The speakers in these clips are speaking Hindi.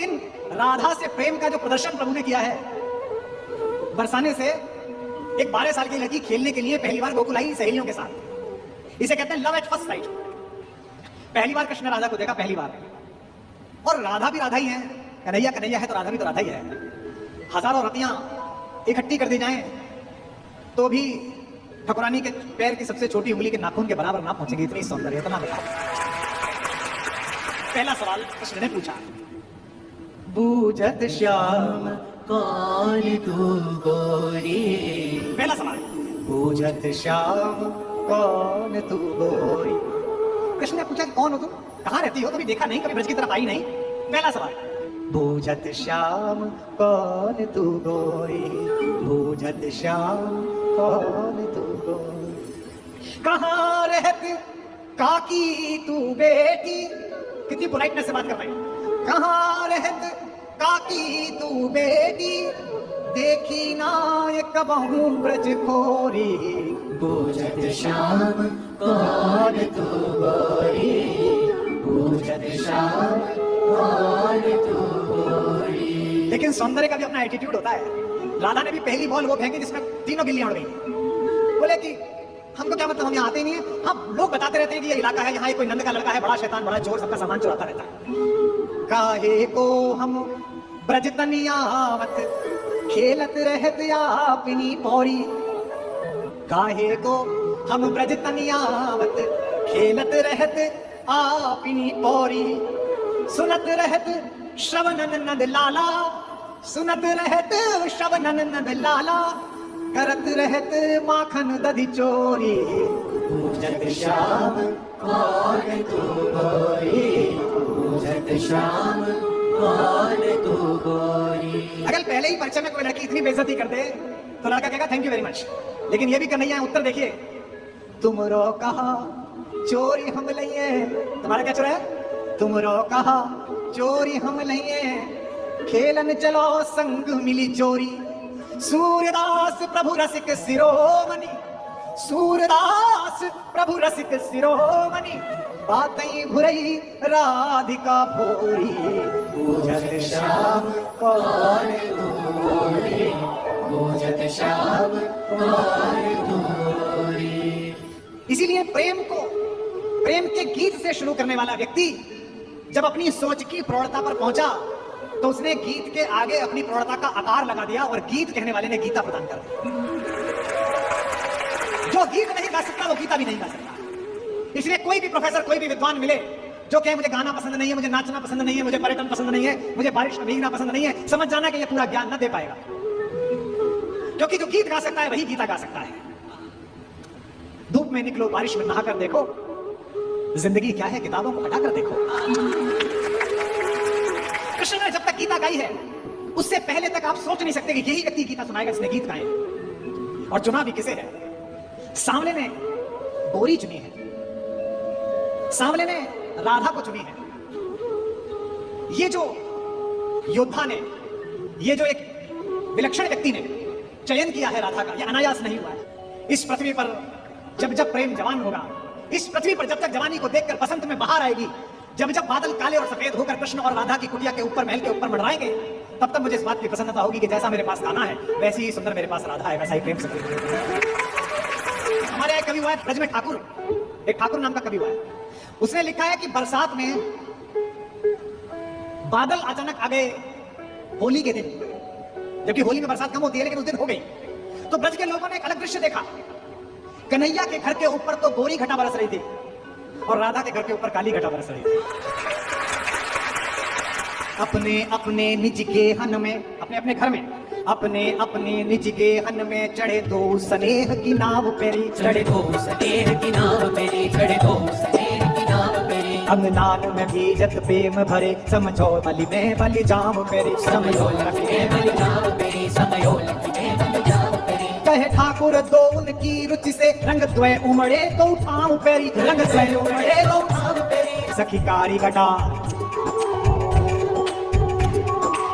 दिन राधा से प्रेम का जो प्रदर्शन प्रभु ने किया है, बरसाने से एक 12 साल की लड़की खेलने के लिए पहली बार गोकुल आई सहेलियों के साथ। इसे कहते हैं लव एट फर्स्ट साइट। पहली बार कृष्ण ने राधा को देखा, पहली बार। और राधा भी राधा ही है, कन्हैया कन्हैया है तो राधा भी तो राधा ही है। हजारों रतियां इकट्ठी कर दी जाएं तो भी ठकुरानी के पैर की सबसे छोटी उंगली के नाखून के बराबर ना पहुंचेगी, इतनी सौंदर्य। इतना बताओ। पहला सवाल कृष्ण ने पूछा, बूझत श्याम कौन तू गोरी। पहला सवाल, बूझत श्याम कौन तू गोरी। कृष्ण ने पूछा कौन हो तुम, कहाँ रहती हो, कभी देखा नहीं, कभी ब्रज की तरफ आई नहीं। पहला सवाल, बूझत श्याम कौन तू गोरी, बूझत श्याम कौन तू गोरी। कहाँ रहती काकी तू बेटी। कितनी पोलाइटनेस से बात कर रहे हैं। कहाँ रहती काकी तू बेटी, देखी ना ये कबहू ब्रज खोरी। बूझत श्याम कौन तू गोरी, बूझत श्याम कौन तू गोरी। लेकिन सौंदर्य का भी अपना एटीट्यूड होता है। राधा ने भी पहली बॉल वो फेंकी जिसमें तीनों गिल्लियां उड़ गई। बोले कि हमको क्या मतलब, हम यहाँ आते ही नहीं है। हम लोग बताते रहते हैं कि ये इलाका है, यहाँ कोई नंद का लड़का है, बड़ा शैतान, बड़ा चोर, सबका सामान चुराता रहता है। काहे को हम ब्रज तनियावत खेलत रहत अपनी पौड़ी। काहे को हम ब्रज तनियावत खेलत रहत अपनी पौड़ी। सुनत रहत श्रवणन नंद लाला, सुनत रहत श्रवणन नंद लाला, करत रहत माखन दधी चोरी। बूझत श्याम कौन तू गोरी, बूझत श्याम कौन तू गोरी। अगर पहले ही परिचय में कोई लड़की इतनी बेइज्जती कर दे तो लड़का कहेगा थैंक यू वेरी मच। लेकिन ये भी कन्हैया है, उत्तर देखिए, तुमरो कहा चोरी हम लइए। तुम्हारा क्या चोरा है? तुमरो कहा चोरी हम लइए, खेलन चलो संग मिली चोरी। सूर्यदास प्रभु रसिक शिरोमणि, सूरदास प्रभु रसिक शिरोमणि, बातई भुरई राधिका भोरी। बूझत श्याम कौन तू गोरी, बूझत श्याम कौन तू गोरी। इसीलिए प्रेम को प्रेम के गीत से शुरू करने वाला व्यक्ति जब अपनी सोच की प्रौढ़ता पर पहुंचा तो उसने गीत के आगे अपनी प्रौढ़ता का आकार लगा दिया और गीत कहने वाले ने गीता प्रदान कर दी। जो गीत नहीं गा सकता वो गीता भी नहीं गा सकता। इसलिए कोई भी प्रोफेसर, कोई भी विद्वान मिले जो कहे मुझे गाना पसंद नहीं है, मुझे नाचना पसंद नहीं है, मुझे पर्यटन पसंद नहीं है, मुझे बारिश में भीगना पसंद नहीं है, समझ जाना कि ये पूरा ज्ञान न दे पाएगा। क्योंकि जो गीत गा सकता है वही गीता गा सकता है। धूप में निकलो, बारिश में नहाकर देखो, जिंदगी क्या है किताबों को हटाकर देखो। कृष्ण ने जब तक गीता गाई है उससे पहले तक आप सोच नहीं सकते कि यही व्यक्ति गीता सुनाएगा जिसने गीत गाए। और चुना भी किसे है? सांवले ने गोरी चुनी है, सांवले ने राधा को चुनी है। ये जो योद्धा ने, ये जो एक विलक्षण व्यक्ति ने चयन किया है राधा का, यह अनायास नहीं हुआ है। इस पृथ्वी पर जब जब प्रेम जवान होगा, इस पृथ्वी पर जब तक जवानी को देखकर बसंत में बाहर आएगी, जब जब बादल काले और सफेद होकर कृष्ण और राधा की कुटिया के ऊपर, महल के ऊपर मंडराएंगे, तब तक मुझे इस बात की प्रसन्नता होगी कि जैसा मेरे पास कान्हा है वैसी ही सुंदर मेरे पास राधा है, वैसा ही प्रेम से। हमारे एक कवि हुआ है ब्रज में ठाकुर, एक ठाकुर नाम का कवि हुआ है। उसने लिखा है कि बरसात में बादल अचानक आ गए होली के दिन, जबकि होली में बरसात कम होती है लेकिन उस दिन हो गई। तो ब्रज के लोगों ने एक अलग दृश्य देखा। कन्हैया के घर के ऊपर तो गोरी घटा बरस रही थी और राधा के घर के ऊपर काली घटा बरस रही थी। अपने अपने निज के हन में, अपने अपने घर में, अपने अपने निज के हन में चढ़े दो स्नेह की नाव पेरी, चढ़े दो स्नेह की नाव पेरी, चढ़े दो स्नेह की नाव पेरी। अंगनान में भीजत प्रेम भरे, समझो बलि में बलि जाम पेरी, समझो लखी में बलि जाम पेरी, समझो लखी में बलि जाम पेरी। कहे ठाकुर दो उनकी रुचि से, रंग द्वय उमड़े तो उठाऊं पेरी, रंग द्वय उमड़े तो उठाऊं पेरी। सखी कारी घटा,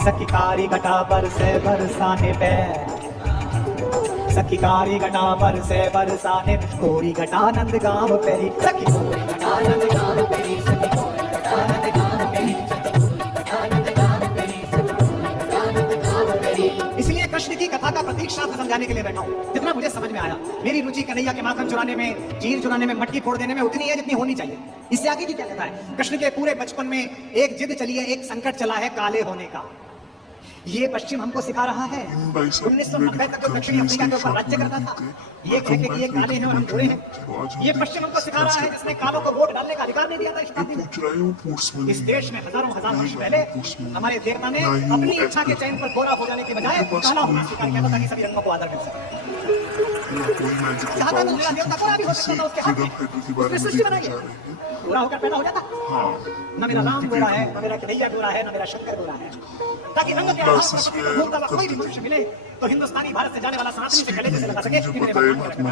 सखी कारी घटा बरसे बरसाने पे, सखी कारी घटा बरसे बरसाने, गोरी घटा नंद गांव पेरी, सखी गोरी घटा नंद गांव पेरी, सखी गोरी घटा नंद गांव पेरी, सखी गोरी घटा नंद गांव पेरी। समझाने के लिए बैठा हूँ जितना मुझे समझ में आया। मेरी रुचि कन्हैया के माखन चुराने में, चीर चुराने में, मटकी फोड़ देने में उतनी है जितनी होनी चाहिए। इससे आगे की क्या कहता है? कृष्ण के पूरे बचपन में एक जिद चली है, एक संकट चला है काले होने का। ये पश्चिम हमको सिखा रहा है। 1990 तक जो दक्षिणी अफ्रीका के ऊपर राज्य करता था, ये कह के ये काले हैं और हम गोरे हैं, ये पश्चिम हमको सिखा रहा है जिसने कालों को वोट डालने का अधिकार नहीं दिया था शताब्दी में। इस देश में हजारों हजार वर्ष पहले हमारे देवता ने अपनी इच्छा के चयन पर गोरा हो जाने के बजाय काला होना स्वीकार किया था ताकि सभी रंगों को आदर मिल सके। चाहता तो मेरा देवता गोरा भी हो सकता था, उसके हाथ में उसने सृष्टि बनाई है, गोरा होकर पैदा हो जाता। न मेरा राम गोरा है, न मेरा कन्हैया गोरा है, न मेरा शंकर गोरा है, ताकि रंग के आधार पर कोई भी मनुष्य मिले तो हिंदुस्तानी भारत से जाने वाला सनातनी से गले से लगा सके कि मेरे भगवान का।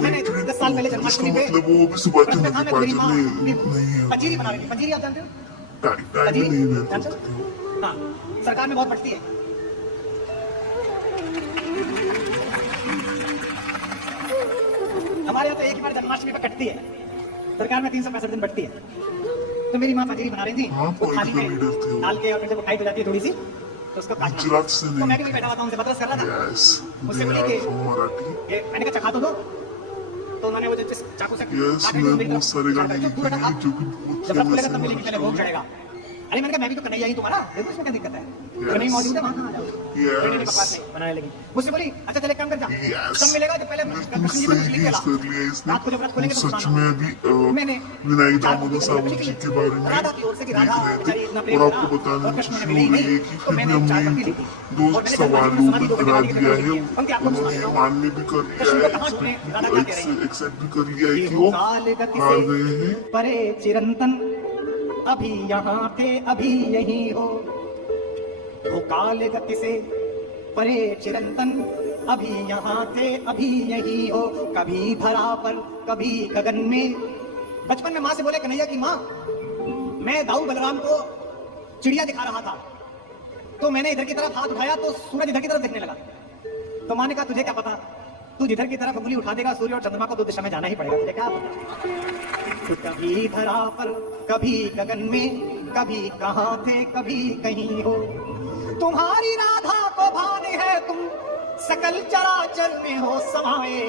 मैंने 10 साल पहले जन्माष्टमी पे मेरी माँ पंजीरी बना रही थी। पंजीरी आप जानते हो? पंजीरी जानते हो? हाँ, सरकार में बहुत बढ़ती है। हमारे यहाँ तो एक ही बार जन्माष्टमी पे कटती है, सरकार में 365 दिन बढ़ती है। तो मेरी माँ पंजीरी बना रही थी, वो थाली में डाल के और फिर जब टाइट हो जाती है थोड़ी सी तो उसको काटना। तो मैं भी बैठा हुआ था, उनसे बदरस कर रहा था। मुझसे बोली कि ये मैंने कहा चखा तो दो, तो उन्होंने वो जिस चाकू से पूरा था, जब तक खुलेगा तब मिलेगी, पहले भोग चढ़ेगा। अरे मैंने कहा मैं भी तो कन्हैया ही तुम्हारा, देखो इसमें क्या दिक्कत है, नहीं मौजूद है वहाँ कहाँ जाओ। बकवास नहीं बनाने लगी। मुझसे बोली अच्छा चले काम कर जा, कब मिलेगा? जब पहले रात को जब रात खोलेंगे सच में अभी मैंने विनायक दामोदर सावंत जी के बारे में देख रहे थे और आपको बताने में खुशी हो रही है कि फिर भी हमने दो सवालों में करा दिया है, उन्होंने मान्य भी कर लिया है, एक्सेप्ट भी कर लिया है कि वो हार गए हैं। परे चिरंतन अभी यहाँ थे अभी यही हो, वो काल गति से परे चिरंतन अभी यहाँ थे अभी यही हो, कभी धरा पर कभी गगन में। बचपन में माँ से बोले कन्हैया की माँ, मैं दाऊ बलराम को चिड़िया दिखा रहा था, तो मैंने इधर की तरफ हाथ उठाया तो सूरज इधर की तरफ दिखने लगा। तो माँ ने कहा तुझे क्या पता, तू जिधर की तरफ उंगली उठा देगा सूर्य और चंद्रमा को दो दिशा में जाना ही पड़ेगा, तुझे क्या पता। तो कभी धरा पर कभी गगन में, कभी कहाँ थे कभी कहीं हो, तुम्हारी राधा को भाने है तुम सकल चराचर में हो समाये,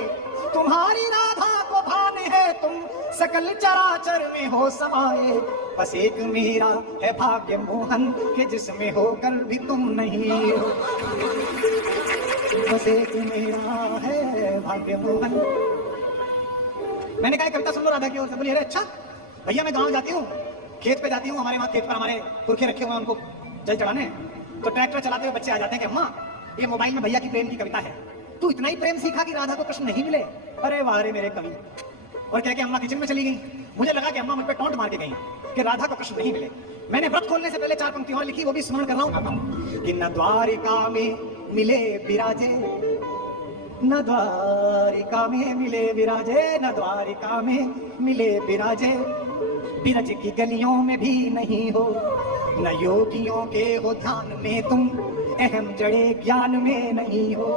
तुम्हारी राधा को भाने है तुम सकल चराचर में हो समाये, बस एक मेरा है भाग्य मोहन के जिसमें होकर भी तुम नहीं हो, बस एक मेरा है भाग्य मोहन। मैंने कहा कविता सुन लो राधा की ओर से। बोली अरे अच्छा भैया, मैं गांव जाती हूँ, खेत पे जाती हूँ, हमारे वहाँ खेत पर हमारे पुरखे रखे हुए हैं, उनको जल चढ़ाने, तो ट्रैक्टर चलाते हुए बच्चे आ जाते हैं कि अम्मा ये मोबाइल में भैया की प्रेम की कविता है, तू इतना ही प्रेम सीखा कि राधा को कृष्ण नहीं मिले। अरे वाह रे मेरे कवि। और कह के अम्मा किचन में चली गई। मुझे लगा कि अम्मा मुझ पर टोंट मार के गई कि राधा को कृष्ण नहीं मिले। मैंने व्रत खोलने से पहले 4 पंक्तियां और लिखी, वो भी स्मरण कर रहा हूँ कि न द्वारिका में मिले विराजे, न द्वारिका में मिले विराजे, न द्वारिका में मिले विराजे, बिरज की गलियों में भी नहीं हो, न योगियों के हो ध्यान में तुम, अहम जड़े ज्ञान में नहीं हो,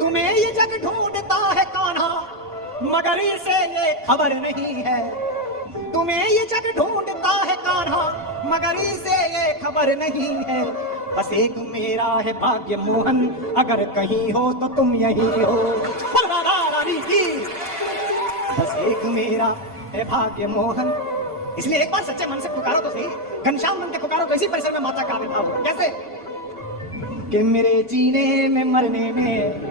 तुम्हें ये जग ढूंढता है कान्हा मगर इसे ये खबर नहीं है, तुम्हें ये जग ढूंढता है कान्हा मगर इसे ये खबर नहीं है, बस एक मेरा है भाग्य मोहन अगर कहीं हो तो तुम यही हो, राधा रानी की बस एक मेरा है भाग्य मोहन। इसलिए एक बार सच्चे मन से पुकारो तो सही, घनश्याम मन के पुकारो तो इसी परिसर में माता का आविर्भाव हो। कैसे कि मेरे जीने में मरने में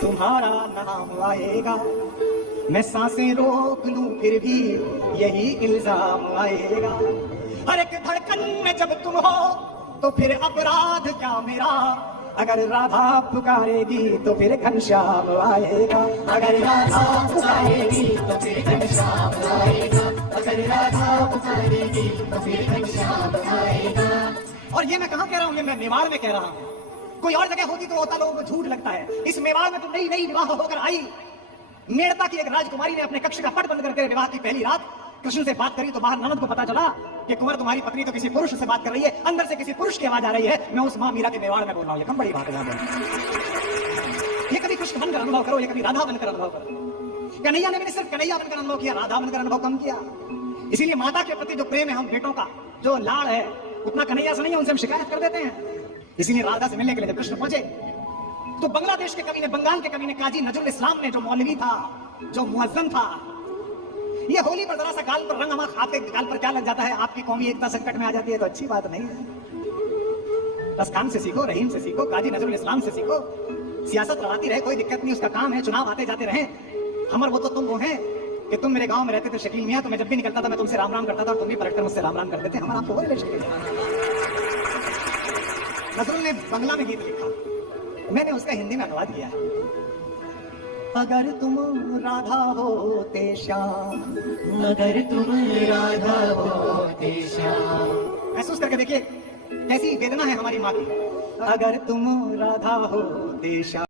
तुम्हारा नाम आएगा, मैं सांसें रोक लूं फिर भी यही इल्जाम आएगा, हर एक धड़कन में जब तुम हो तो फिर अपराध क्या मेरा, अगर राधा पुकारेगी तो फिर घनश्याम आएगा, अगर राधा पुकारेगी तो फिर घनश्याम आएगा, अगर राधा पुकारेगी तो फिर घनश्याम आएगा। और ये मैं कहाँ कह रहा हूँ, ये मैं मेवाड़ में कह रहा हूँ। कोई और जगह होती तो होता लोगों को झूठ लगता है। इस मेवाड़ में तो नई नई विवाह होकर आई मेड़ता की एक राजकुमारी ने अपने कक्ष का पट बंद करके विवाह की पहली रात कृष्ण से बात करी तो बाहर ननद को पता चला कि कुंवर तुम्हारी पत्नी तो किसी पुरुष से बात कर रही है, अंदर से किसी पुरुष की आवाज आ रही है। मैं उस माँ मीरा के मेवाड़ में बोल रहा हूँ, ये कम बड़ी बात है। ये कभी कृष्ण बनकर अनुभव करो, ये कभी राधा बनकर अनुभव करो। कन्हैया ने भी सिर्फ कन्हैया बनकर अनुभव किया, राधा बनकर अनुभव कम किया। इसीलिए माता के प्रति जो प्रेम है हम बेटों का, जो लाड़ है उतना कन्हैया से नहीं है, उनसे हम शिकायत कर देते हैं। इसीलिए राधा से मिलने के लिए जब कृष्ण पहुंचे तो बांग्लादेश के कवि ने, बंगाल के कवि ने, काजी नजरुल इस्लाम ने, जो मौलवी था, जो मुअज्जन था, ये होली पर जरा सा गाल पर रंग हमारा, आपके गाल पर क्या लग जाता है, आपकी कौमी एकता संकट में आ जाती है तो अच्छी बात नहीं है। बस खान से सीखो, रहीम से सीखो, काजी नजरुल इस्लाम से सीखो। सियासत लड़ाती रहे, कोई दिक्कत नहीं, उसका काम है, चुनाव आते जाते रहे। हमर वो तो तुम वो हैं कि तुम मेरे गांव में रहते थे शकील मियां, तो मैं जब भी निकलता था मैं तुमसे राम राम करता था और तुम भी पलटकर मुझसे राम राम करते थे। हमारा आपको वो रिलेशन है। नजरुल ने बंगला में गीत लिखा, मैंने उसका हिंदी में अनुवाद किया है। अगर तुम राधा होते श्याम, मगर तुम राधा होते श्याम। महसूस करके देखिए कैसी वेदना है हमारी माँ की। अगर तुम राधा होते श्याम।